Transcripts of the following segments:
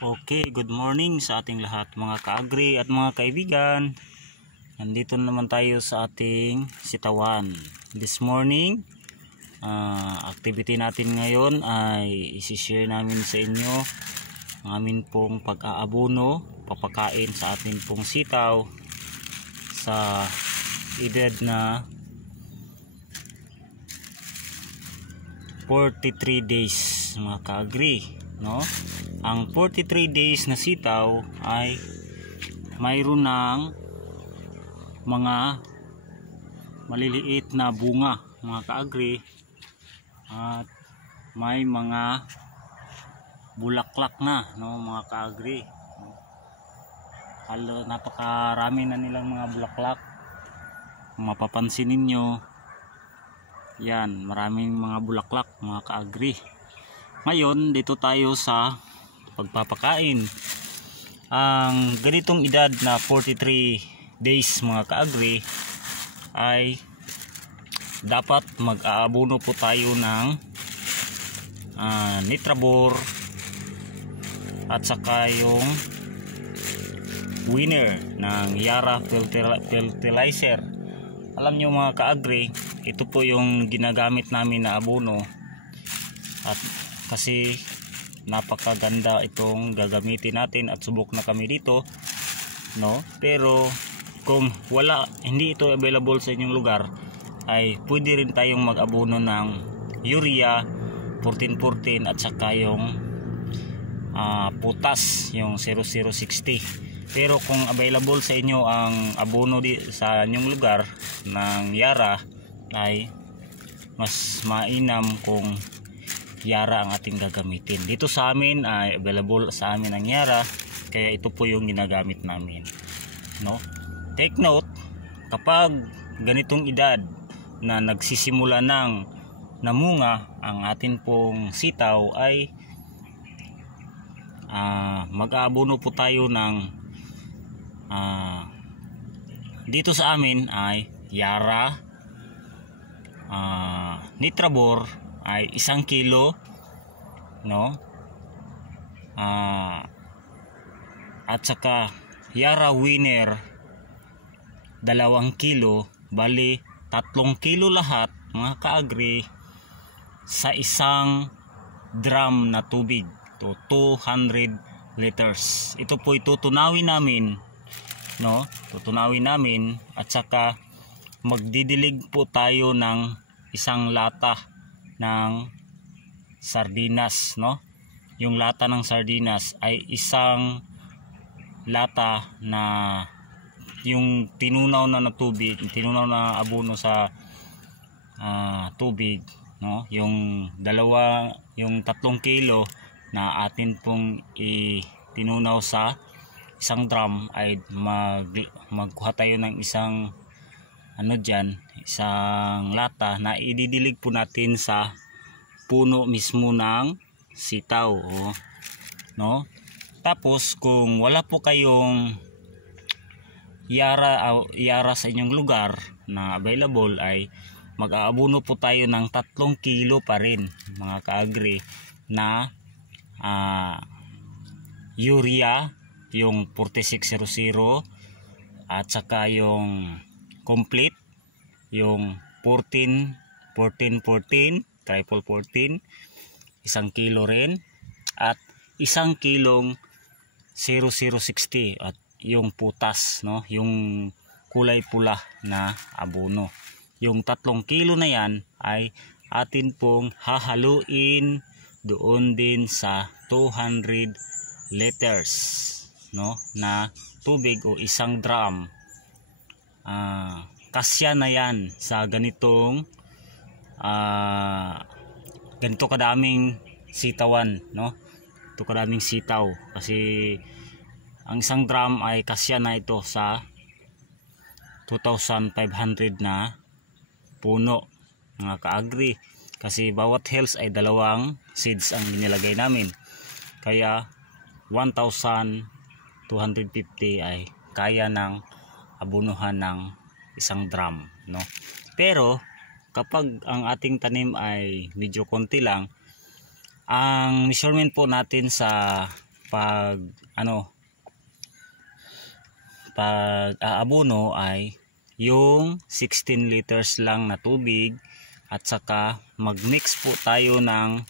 Okay, good morning sa ating lahat mga ka-agri at mga kaibigan. Nandito naman tayo sa ating sitawan. This morning, activity natin ngayon ay isi-share namin sa inyo ang amin pong pag-aabono, papakain sa ating pong sitaw sa edad na 43 days mga ka-agri, no? Ang 43 days na sitaw ay mayroon ng mga maliliit na bunga mga ka-agri at may mga bulaklak na, no, mga ka-agri. Napakarami na nilang mga bulaklak. Kung mapapansin ninyo, yan, maraming mga bulaklak mga ka-agri. Ngayon dito tayo sa pagpapakain. Ang ganitong edad na 43 days mga ka-agri ay dapat mag-aabono po tayo ng Nitrabor at saka yung winner ng Yara fertilizer. Alam nyo mga ka-agri, ito po yung ginagamit namin na abono at kasi napakaganda itong gagamitin natin at subok na kami dito, no? Pero kung hindi ito available sa inyong lugar, ay pwede rin tayong mag-abono ng urea 14-14 at saka yung potas yung 0060. Pero kung available sa inyo ang abono sa inyong lugar ng Yara, ay mas mainam kung Yara ang ating gagamitin. Dito sa amin ay available sa amin ang Yara, kaya ito po yung ginagamit namin, no? Take note, kapag ganitong edad na nagsisimula ng namunga ang atin pong sitaw, ay mag-aabono po tayo ng dito sa amin ay Yara, Nitrabor ay 1 kilo, no? At saka Yara winner 2 kilo, bali 3 kilo lahat mga ka-agri sa isang drum na tubig, to 200 liters. Ito po itutunawin namin, no? Tutunawin namin at saka magdidilig po tayo ng isang lata ng sardinas, no? Yung lata ng sardinas ay isang lata na yung tinunaw na tubig, tinunaw na abono sa tubig, no? Yung 3 kilo na atin pong tinunaw sa isang drum ay magkuha tayo ng isang isang lata na ididilig po natin sa puno mismo ng sitaw, no? Tapos kung wala po kayong Yara sa inyong lugar na available, ay mag-aabono po tayo ng 3 kilo pa rin mga ka-agri na urea yung 4600 at saka yung complete yung 14-14-14 triple 14, 1 kilo rin, at 1 kilong 0060 at yung putas, no? Yung kulay pula na abono. Yung 3 kilo na yan ay atin pong hahaluin doon din sa 200 liters, no, na tubig o isang drum. Kasya na yan sa ganito kadaming sitawan, no? Ito kadaming sitaw, kasi ang isang drum ay kasya na ito sa 2,500 na puno mga ka-agri, kasi bawat health ay 2 seeds ang inilagay namin, kaya 1,250 ay kaya ng abunuhan ng isang drum, no? Pero kapag ang ating tanim ay medyo konti lang, ang measurement po natin sa pag aabono ay yung 16 liters lang na tubig, at saka magmix po tayo ng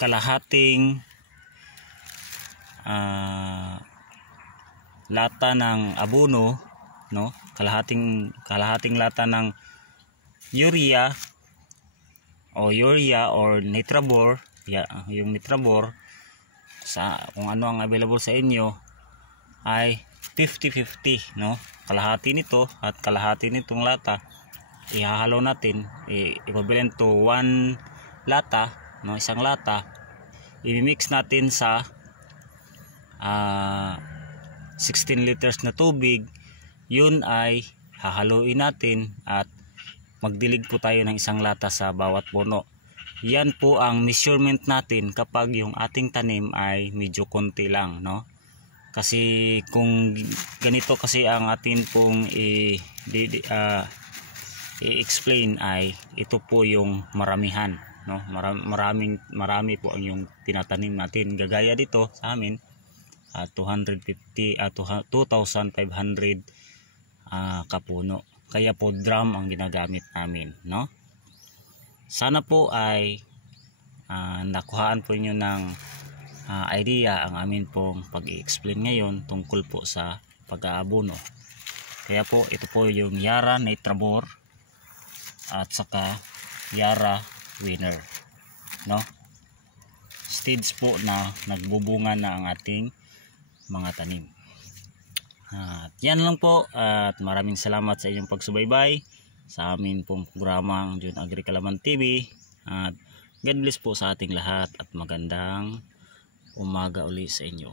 kalahating lata ng abono, no? Kalahating lata ng urea or Nitrabor, yung Nitrabor, sa kung ano ang available sa inyo, ay 50-50, no? Kalahati nito at kalahati nitong lata ihahalo natin, equivalent to 1 lata, no? Isang lata i-mix natin sa 16 liters na tubig. Yun ay hahaluin natin at magdilig po tayo ng isang lata sa bawat puno. Yan po ang measurement natin kapag yung ating tanim ay medyo konti lang, no? Kasi kung ganito kasi ang atin pong i-explain ay ito po yung maramihan, no? Marami po ang yung tinatanim natin. Gagaya dito sa amin 250 2,500 kapuno. Kaya po drum ang ginagamit namin, no? Sana po ay nakuhaan po niyo ng idea ang amin pong pag-i-explain ngayon tungkol po sa pag-aabono. Kaya po ito po yung Yara Nitrabor at saka Yara Winner, no? Stage po na nagbubunga na ang ating mga tanim. At yan lang po, at maraming salamat sa inyong pagsubaybay sa amin pong programang June Agri Kalaman TV, at God bless po sa ating lahat at magandang umaga uli sa inyo.